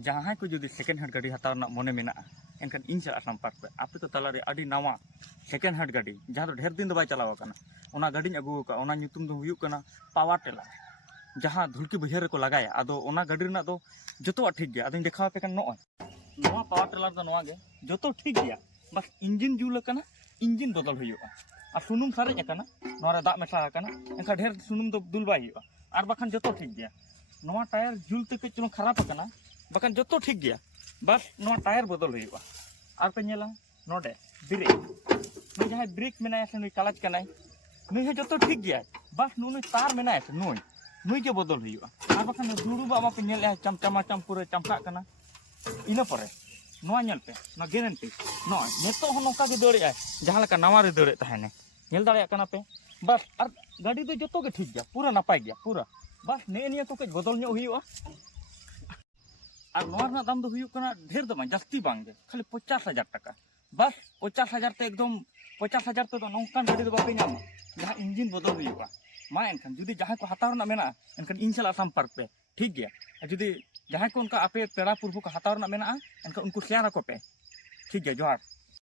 जहाँ को जुदी second hand गाड़ी हताव मने में एनखान इन चला संपर्क पे आपे तो तलारे अड़ी नवा सेकेंड हैंड गाड़ी जहाँ तो ढेर दिन बै चलाव गाड़ी अगू का पावर टेलर जहाँ धुलकी बहिर को लगाया अदो गाड़ी दो जो ठीक गया अद देखा पे नवा पावर टेलर दो नवा जो ठीक गया बस इंजिन जुल इंजिन बदल हुआ और सुनुम सारेज दा मेसा एनखा ढेर सुनुम दो दुल बै और बाखान जो ठीक गया नवा टायर जुलते कई चुन खराब बाखान जो ठीक गया बस नवा टायर बदल हुआ और पे नोडे ब्रेक नई जहाँ ब्रेक मेना से नई कलाच नई जो ठीक गया बस नुई तार मेना से नई के बदल हुआ और बाखान दुड़ूबा पे चमचमा चम पूरा चमका इन पर पे गारंटी नितो नौका दौड़े जहाँ नवा रे दौड़े तहने दाड़ा पे बस और गाड़ी तो जो ठीक गया पूरा नपाय गया पूरा बस ने को कई बदल हुआ और दाम दो ढेर दो जास्ती बांगे खाली 50,000 टाका बस 50,000 ते एकदम 50,000 ते नौकान गाड़ी दो बापे नामा जहाँ इंजिन बदल हुआ मा एनखान जुदी जहाँ को हताव मेना एनखान इन चला संपर्क पे ठीक गया जुदी जहाँ को उनका आपे पेड़ा पुरबु को हताव मेना एनखान उनको शेयर को पे ठीक गया जोहार।